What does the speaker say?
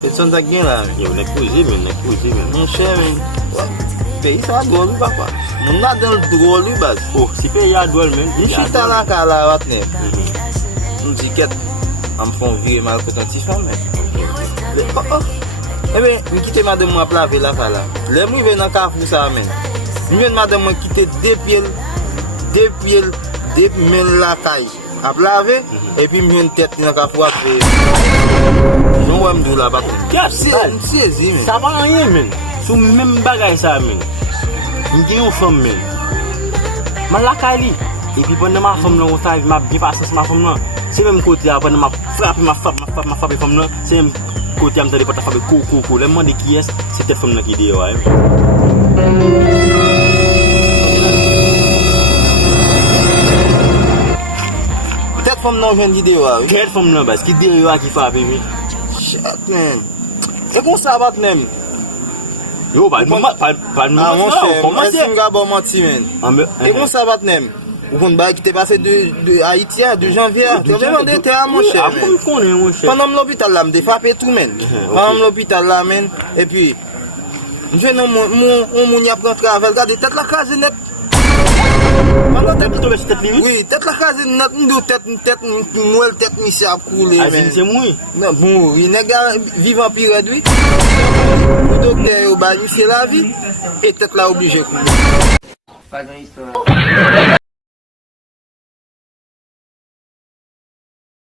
Person tak gen la. Yo, nek pouzi men. Mon chè men. Peyi sa drôle ou papa. Mon nan dans le drôle ou bas. Oh, si pe ya drôle men. Mon chita la ka la wat ne. Mon diket. Am fon vire mal kotantif an men. Eh ben, mi kite madame mwa plave la ka la. Le mwi ven nan kafou sa men. Mi ven madame mwa kite depi men la kay. A plave, et puis mi ven tête nan kafou apre. Non wè mdou la bakon. Msiezi men. Sa va anyen men. Sou men bagay sa men. Mge yon fom men. Man lakay li. E pi pwende ma fom nan wotay, ma bi pasans ma fom nan. Se men kote ya, pwende ma frape fom nan. Se men kote ya mtade pwede fabe kou. Le mwande ki yes, se tet fom nan ki de yo ay. Tet fom nan jen di de yo ay. Tet fom nan bas, ki de yo a ki fabe mi. Shit men. E kon sa bat nem. Yo, pal mon chè, mwen si mga bon manti men. E kon sa bat nem. Ou kon ba ki te pase de Haïti a, de janvier. Te mwen de te a mon chè men. Pendant l'hôpital la mde fape tout men. Pendant l'hôpital la men. E pi, mwen nan moun yap kon travel. Gade, tet la kaze net. Oui, tet la kaze net. Mdou tet mwel tet misi ap koule men. Azin se mwi. Non, bon, il nèg vivant pire réduit. Le docteur au bas, c'est la vie. Et peut-être là obligé. Pas dans l'histoire.